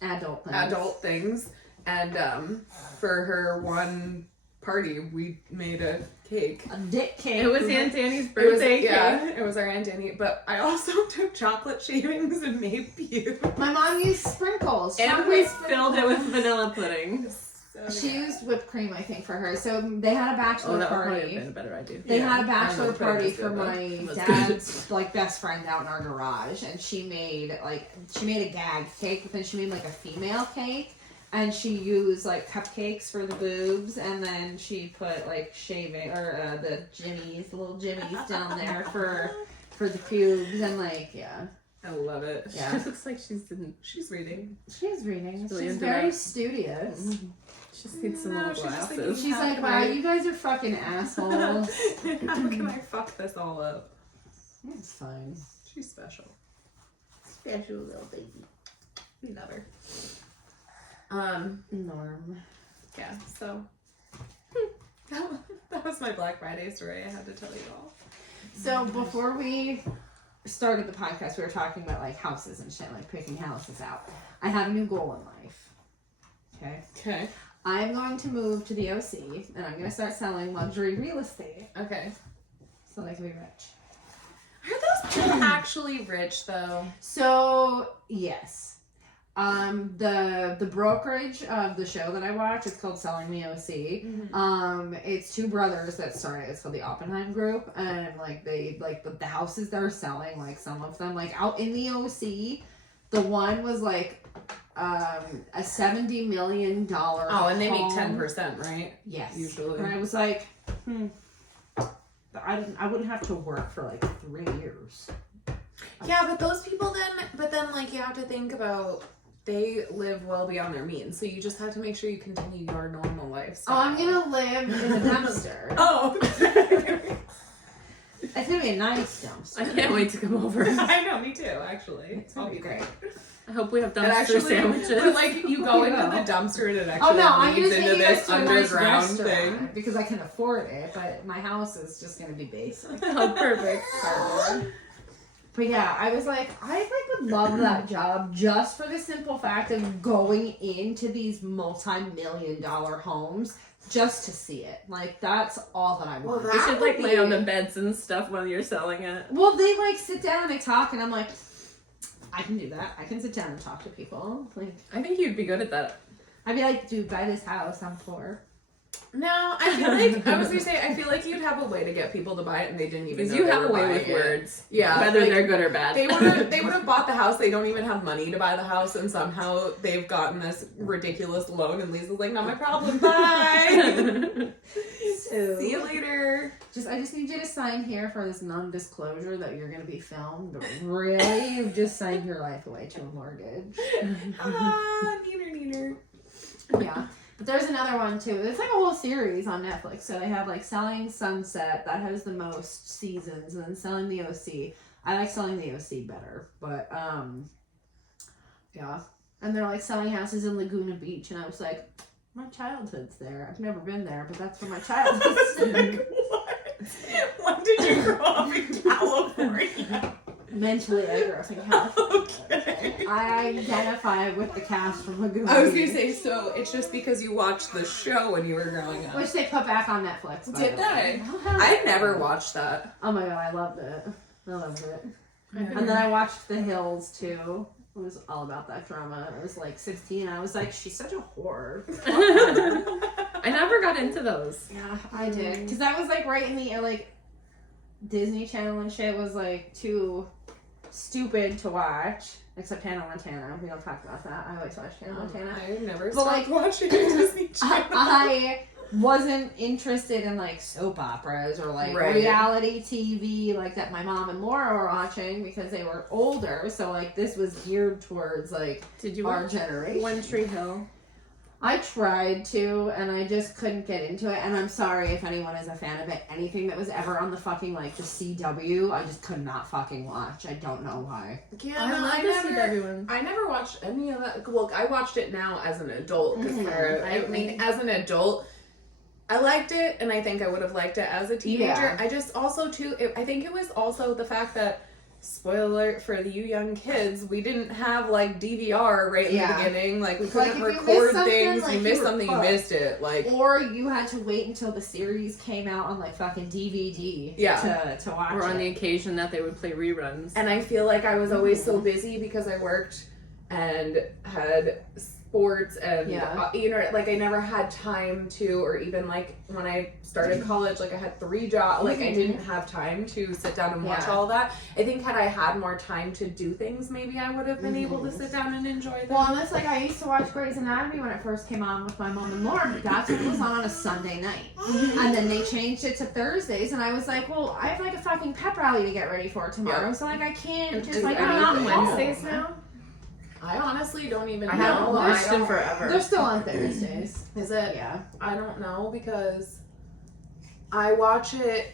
adult things, and for her one party we made a cake. A dick cake. It was Aunt Annie's It was, birthday yeah, cake. it was our Aunt Annie, but I also took chocolate shavings and made pew. My mom used sprinkles. And chocolate we sprinkles. filled it with vanilla pudding. She used whipped cream, I think, for her. So they had a bachelor Oh, that would probably have party. been a better idea. They Yeah, had a bachelor I know, party pretty for good, my It was dad's like best friend out in our garage, and she made a gag cake, but then she made like a female cake, and she used like cupcakes for the boobs, and then she put like shaving or the little jimmies down there for the pubes, and like yeah, I love it. Yeah. She looks like She's reading. she's reading. Really She's into very that. studious. She just needs some No, little she's just thinking- glasses. She's like, wow, you guys are fucking assholes. How can I fuck this all up? It's fine. She's special. Special little baby. We love her. Norm. Yeah, so that was my Black Friday story I had to tell you all. So before we started the podcast, we were talking about like houses and shit, like picking houses out. I have a new goal in life. Okay. Okay. I'm going to move to the OC and I'm going to start selling luxury real estate Okay. so they can be rich. Are those people actually rich though? So, yes. The brokerage of the show that I watch, it's called Selling the OC. It's two brothers that started. It's called the Oppenheim Group, and like they like the houses they're selling, like some of them, like out in the OC, the one was like a $70 million. Oh, and they make home. 10%, right? Yes, Usually. And I was like, I wouldn't have to work for like 3 years. Yeah, but those people then like you have to think about they live well beyond their means, so you just have to make sure you continue your normal lifestyle. Oh, I'm gonna live in a dumpster. Oh. It's gonna be a nice dumpster. I can't wait to come over. I know, me too, actually. It's gonna be great. I hope we have And dumpster actually, sandwiches. but, like, you go into the dumpster and it actually Oh no, I'm leads gonna into take you guys this to a nice underground restaurant thing. because I can afford it, but my house is just gonna be basic. Oh, perfect. Cardboard. But yeah, I was like, I like would love that job just for the simple fact of going into these multi-million-dollar homes just to see it. Like that's all that I want. Well, You that should like would lay be- on the beds and stuff while you're selling it. Well, they like sit down and they talk, and I'm like, I can do that. I can sit down and talk to people. Like, I think you'd be good at that. I'd be like, dude, buy this house. I'm poor. No, I feel like I was gonna say I feel like you'd have a way to get people to buy it and they didn't even Because know you they have were a way buying with it. words. Yeah, Whether like, they're good or bad. they would have bought the house. They don't even have money to buy the house, and somehow they've gotten this ridiculous loan. And Lisa's like, "Not my problem. Bye. See you later." I just need you to sign here for this non-disclosure that you're gonna be filmed. But really, you've just signed your life away to a mortgage. Neener. Yeah. But there's another one too. It's like a whole series on Netflix. So they have like Selling Sunset that has the most seasons, and then Selling the OC. I like Selling the OC better, but yeah. And they're like selling houses in Laguna Beach, and I was like, my childhood's there. I've never been there, but that's where my childhood's. What? When did you grow up in California? Mentally, I grew up in California. Okay. I identify with the cast from Laguna I was Beach. gonna say, so it's just because you watched the show when you were growing up. Which they put back on Netflix. by Did the way. they? I never watched that. Oh my god, I loved it. I loved it. Yeah. And then I watched The Hills too. It was all about that drama. I was like 16. I was like, she's such a whore. I never got into those. Yeah, I did. Because that was like right in the like Disney Channel and shit was like too stupid to watch. Except Hannah Montana. We don't talk about that. I always watch Hannah Montana. I never But, stopped like, watching Disney Channel. I wasn't interested in like soap operas or like Right. reality TV like that my mom and Laura were watching because they were older. So like this was geared towards like Did you our watch generation. One Tree Hill? I tried to and I just couldn't get into it. And I'm sorry if anyone is a fan of it. Anything that was ever on the fucking like the CW, I just could not fucking watch. I don't know why. Yeah, I no, love I the never. CW one. I never watched any of that. Well, I watched it now as an adult. Because Mhm. I mean, as an adult, I liked it, and I think I would have liked it as a teenager. Yeah. I just also too. I think it was also the fact that. Spoiler alert for you young kids, we didn't have like DVR right in Yeah. the beginning. Like we Like, couldn't if you missed record something, things. like, you you missed were something, fucked. you missed it. Like Or you had to wait until the series came out on like fucking DVD to watch Or on it. the occasion that they would play reruns. And I feel like I was always so busy because I worked and had sports and Yeah. you know, like I never had time to, or even like when I started college, like I had 3 jobs, like I didn't have time to sit down and watch Yeah. all that. I think had I had more time to do things, maybe I would have been able to Mhm. sit down and enjoy them. Well, and that's like I used to watch Grey's Anatomy when it first came on with my mom and Laura, but that's when it was on a Sunday night. And then they changed it to Thursdays, and I was like, well, I have like a fucking pep rally to get ready for tomorrow, Yeah. so like I can't And just is like it I'm on not home. Wednesdays now? I honestly don't even I know. haven't watched I them don't- forever. They're still on Thursdays. Is it? Yeah. I don't know because I watch it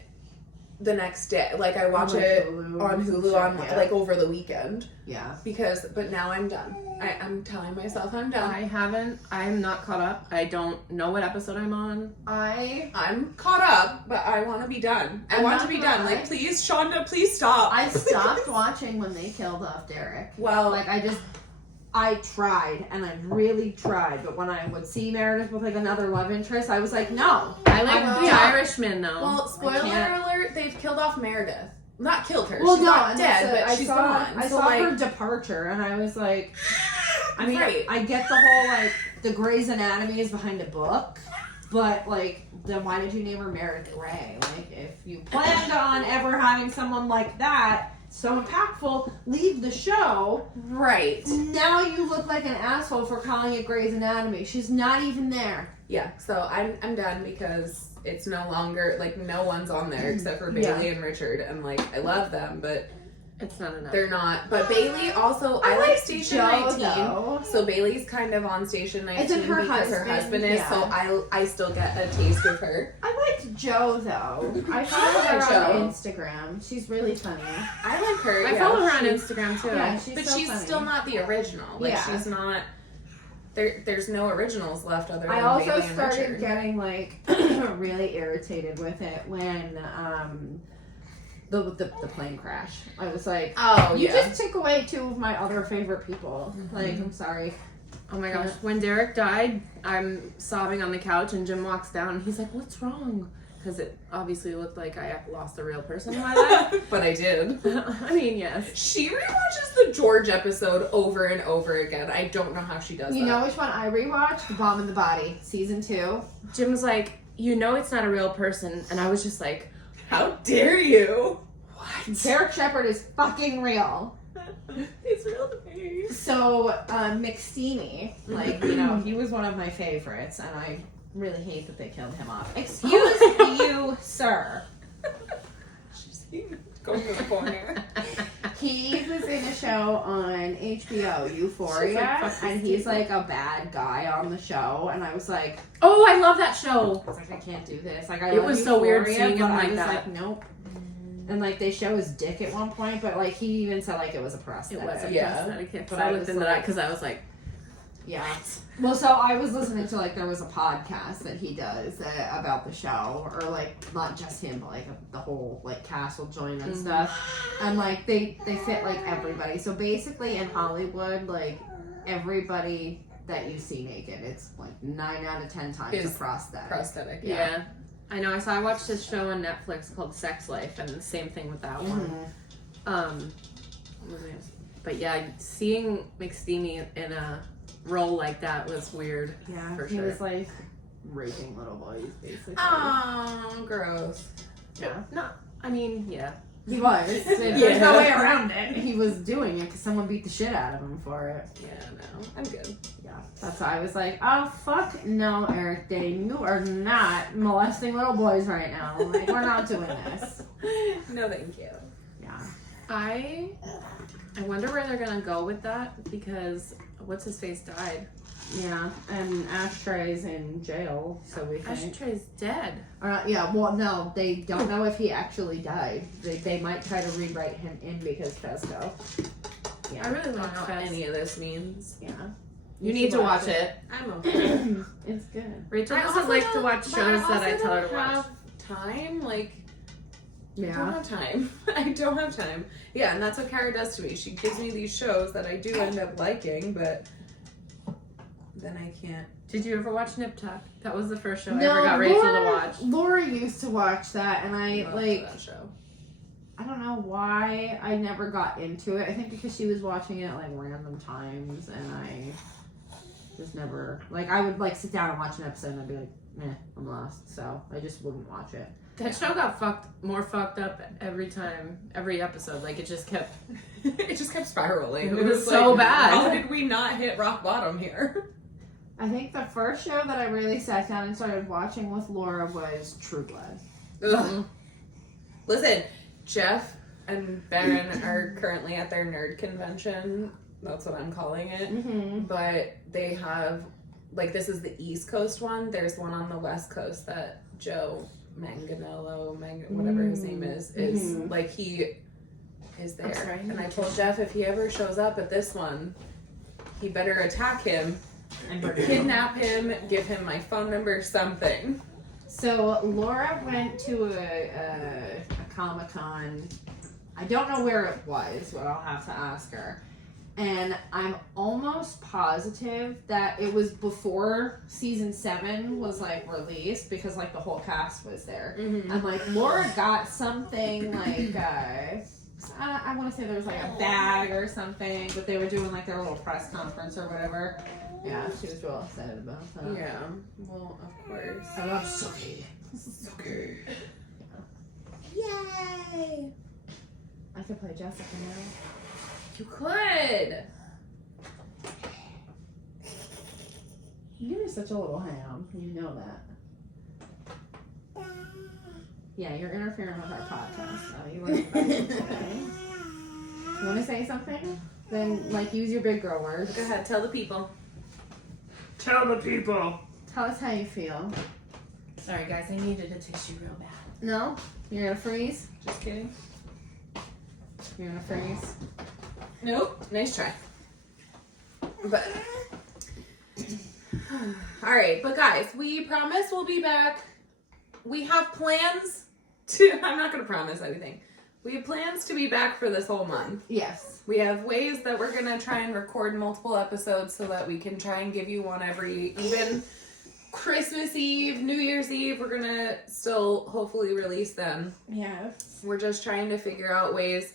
the next day. Like I watch On, like, it Hulu on and Hulu shit, on yeah. like over the weekend Yeah. because. But now I'm done. I'm telling myself I'm done. I haven't. I'm not caught up. I don't know what episode I'm on. I'm caught up, but I want to be done. I I'm want not to be gonna done. lie. Like please, Shonda, please stop. I stopped watching when they killed off Derek. well, Like I tried and I really tried, but when I would see Meredith with like another love interest, I was like, no. I like I'm the done. Irishman though. well, spoiler can't- alert: they've killed off Meredith. Not killed her. Well, she's no, not and dead, that's it. but she's gone. I so saw like, her departure, and I was like, I mean, Right. I get the whole like the Grey's Anatomy is behind a book, but like, then why did you name her Meredith Grey? Like, if you planned on ever having someone like that so impactful leave the show, right. now you look like an asshole for calling it Grey's Anatomy. She's not even there. Yeah, so I'm done because it's no longer like no one's on there except for Bailey Yeah. and Richard, and like I love them, but It's not enough. They're not. But Bailey also, I like Station 19. Though. So Bailey's kind of on Station 19 Isn't her because her husband? husband is. Yeah. So I still get a taste of her. I liked Jo though. I follow like her on Jo. Instagram. She's really funny. I like her. I yeah. follow her on Instagram too. Yeah, she's But so she's funny. still not the original. Like Yeah. she's not. There's no originals left other than I also Bailey and started Richard. getting like really irritated with it when the plane crash. I was like, Oh you yeah. just took away two of my other favorite people. Like, I'm sorry. Oh my gosh. When Derek died, I'm sobbing on the couch and Jim walks down and he's like, "What's wrong?" Because it obviously looked like I lost a real person in my life. But I did. I mean, yes. She rewatches the George episode over and over again. I don't know how she does You that. know which one I rewatched? The Bomb in the Body, season 2. Jim was like, "You know it's not a real person," and I was just like, How dare you? What? Derek Shepherd is fucking real. "It's real to me." So, McSteamy, like, you know, he was one of my favorites, and I really hate that they killed him off. Excuse you, sir. She's going to the corner. He was in a show on HBO, Euphoria, She's like, "Fuck and this he's kid." like a bad guy on the show, and I was like, Oh, I love that show. I can't do this. Like, I It love was so weird Euphoria, seeing him but I like was that. like, nope. And like they show his dick at one point, but like he even said like it was a prosthetic. It was a Yeah. prosthetic hip, But but I I looked was into like- that because I was like, Yeah. Well, so I was listening to like there was a podcast that he does about the show, or like not just him, but like the whole like cast will join and stuff, and like they fit like everybody. So basically in Hollywood, like everybody that you see naked, it's like 9 out of 10 times Is a prosthetic. Prosthetic. yeah. I know. I watched this show on Netflix called Sex Life, and the same thing with that one. Mhm. But yeah, seeing McSteamy in a role like that was weird. Yeah, For he sure. was like raping little boys basically. Oh, gross. Yeah. No, I mean, yeah. He was. There's no way around it. He was doing it because someone beat the shit out of him for it. Yeah, no, I'm good. Yeah, that's why I was like, oh fuck no, Eric Dane, you are not molesting little boys right now. Like, we're not doing this. No, thank you. Yeah. I wonder where they're gonna go with that because what's his face died. Yeah, and Ashtray's in jail, so we think. Ashtray's dead. Yeah, well, no, they don't know if he actually died. They might try to rewrite him in because Fesco. I Yeah, really I don't know like what Fez. any of this means. yeah. You need to watch it. I'm okay. It's good. Rachel I doesn't also like to don't- watch but shows that I also tell her to don't watch. have time, like I don't Yeah. have time. I don't have time. Yeah, and that's what Kara does to me. She gives me these shows that I do end up liking, but then I can't. Did you ever watch Nip Tuck? That was the first show I ever got Rachel to watch. Laura used to watch that, and I Loved like. that show. I don't know why I never got into it. I think because she was watching it at like random times, and I just never like. I would like sit down and watch an episode, and I'd be like, "Meh, I'm lost." So I just wouldn't watch it. That show got more fucked up every time, every episode. Like it just kept. It just kept spiraling. It was so bad. How did we not hit rock bottom here? I think the first show that I really sat down and started watching with Laura was True Blood. Ugh. Listen, Jeff and Ben are currently at their nerd convention. That's what I'm calling it. Mm-hmm. But they have, like, this is the East Coast one. There's one on the West Coast that Joe Manganiello, whatever his name is Mhm. like, he is there. I'm sorry. And I told Jeff if he ever shows up at this one, he better attack him, kidnap him, give him my phone number, something. So Laura went to a Comic-Con. I don't know where it was, but I'll have to ask her. And I'm almost positive that it was before season 7 was like released because like the whole cast was there. Mm-hmm. And like Laura got something like I want to say there was like a bag or something, but they were doing like their little press conference or whatever. Yeah, she was real excited about that. Yeah, well, of course. I love Suki. Suki. Yay! I could play Jessica now. You could. You're such a little ham. You know that. Yeah, you're interfering with our podcast. You were today. You want to say something? Then, like, use your big girl words. Go ahead, tell the people. Tell the people. Tell us how you feel. Sorry, guys, I needed a tissue real bad. No? You're gonna freeze? Just kidding. You're gonna freeze? Nope. Nice try. But all right, but guys, we promise we'll be back. We have plans to. I'm not gonna promise anything. We have plans to be back for this whole month. Yes. We have ways that we're gonna try and record multiple episodes so that we can try and give you one every even Christmas Eve, New Year's Eve. We're gonna still hopefully release them. Yes. We're just trying to figure out ways.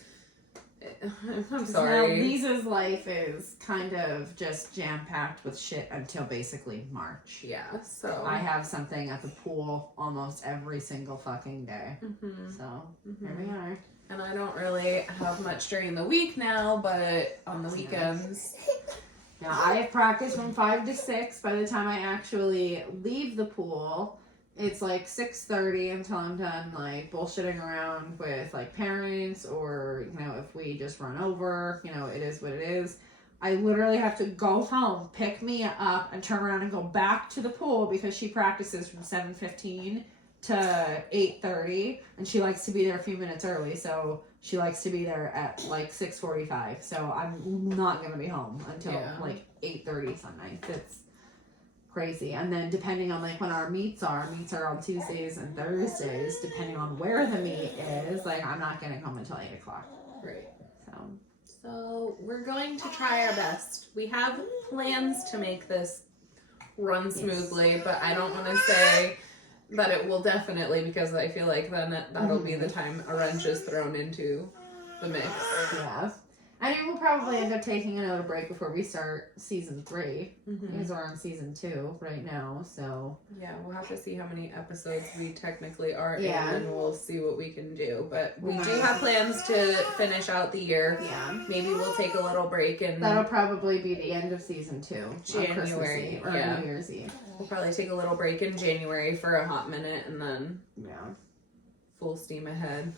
I'm Now, sorry. Lisa's life is kind of just jam-packed with shit until basically March. Yeah, so I have something at the pool almost every single fucking day. Mhm. So, Mhm. here we are. And I don't really have much during the week now, but on the weekends. Now, I have practice from 5 to 6. By the time I actually leave the pool, it's like 6:30 until I'm done, like, bullshitting around with, like, parents or, you know, if we just run over, you know, it is what it is. I literally have to go home, pick Mia up, and turn around and go back to the pool because she practices from 7:15 to 8:30, and she likes to be there a few minutes early, so she likes to be there at, like, 6:45. So I'm not gonna be home until, Yeah. like, 8:30 some nights. It's crazy. And then depending on, like, when our meets are on Tuesdays and Thursdays, depending on where the meet is, like, I'm not getting home until 8 o'clock. Right. So, So we're going to try our best. We have plans to make this run smoothly, but I don't want to say that it will definitely, because I feel like then that'll be the time a wrench is thrown into the mix. yeah. I mean, we'll probably end up taking another break before we start season 3. Mm-hmm. Because we're on season 2 right now, so. Yeah, we'll have to see how many episodes we technically are Yeah. in, and we'll see what we can do. But we do have plans to finish out the year. Yeah. Maybe we'll take a little break and That'll probably be the end of season 2. On Christmas January, Eve, or yeah. New Year's Eve. we'll probably take a little break in January for a hot minute and then Yeah. full steam ahead.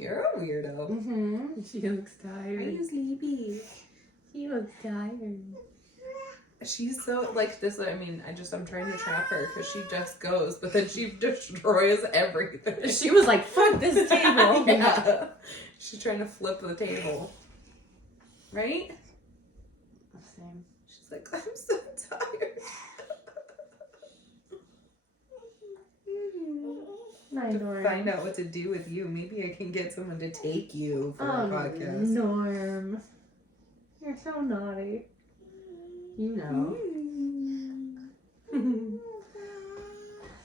You're a weirdo. Mm-hmm. She looks tired. sleepy? She looks tired. She's so like this. I mean, I'm trying to trap her because she just goes, but then she destroys everything. She was like, fuck this table. Yeah. She's trying to flip the table. Right? Same. She's like, I'm so tired. Find out what to do with you. Maybe I can get someone to take you for a podcast. Norm. You're so naughty. You know.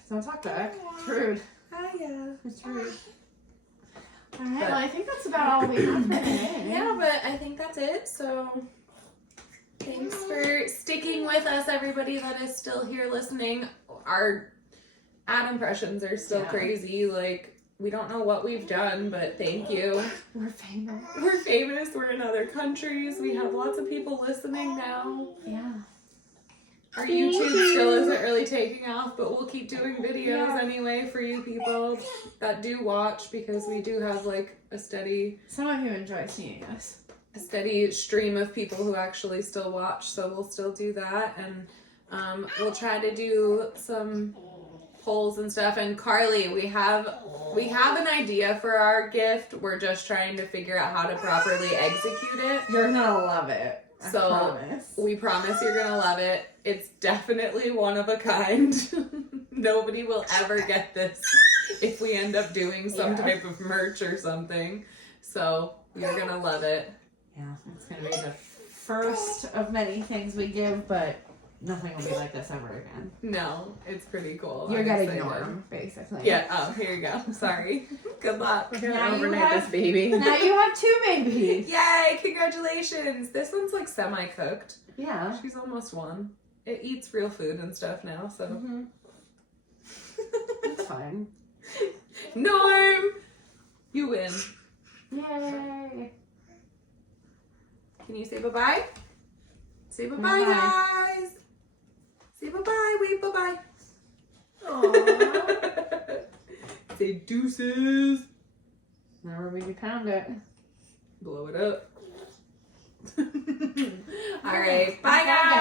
Don't talk back. It's rude. Hiya. It's rude. Alright, But- well, I think that's about all we have for today. Yeah, but I think that's it. So thanks for sticking with us, everybody that is still here listening. Our ad impressions are still Yeah. crazy. Like, we don't know what we've done, but thank you. We're famous. We're famous. We're in other countries. We have lots of people listening now. Yeah. Our YouTube still isn't really taking off, but we'll keep doing videos Yeah. anyway for you people that do watch, because we do have like a steady Some of you enjoy seeing us. stream of people who actually still watch, so we'll still do that, and we'll try to do some polls and stuff. And Carly, we have an idea for our gift. We're just trying to figure out how to properly execute it. You're gonna love it. I So, promise. We promise you're gonna love it. It's definitely one of a kind. Nobody will ever get this if we end up doing some Yeah. type of merch or something. So you're gonna love it. Yeah, it's gonna be the first of many things we give, but nothing will be like this ever again. No, it's pretty cool. You're I'm getting excited. Norm, basically. Yeah, oh, here you go. Sorry. Good luck. We're gonna Now you overnight have- this baby. Now you have 2 babies. Yay, congratulations. This one's like semi-cooked. Yeah. She's almost 1. It eats real food and stuff now, so. Mm-hmm. It's fine. Norm! You win. Yay. Can you say bye-bye? Say bye-bye, Bye-bye. guys. Say bye-bye. Wave bye-bye. Aww. Say deuces. Remember when you pound it. Blow it up. All right. Bye, guys.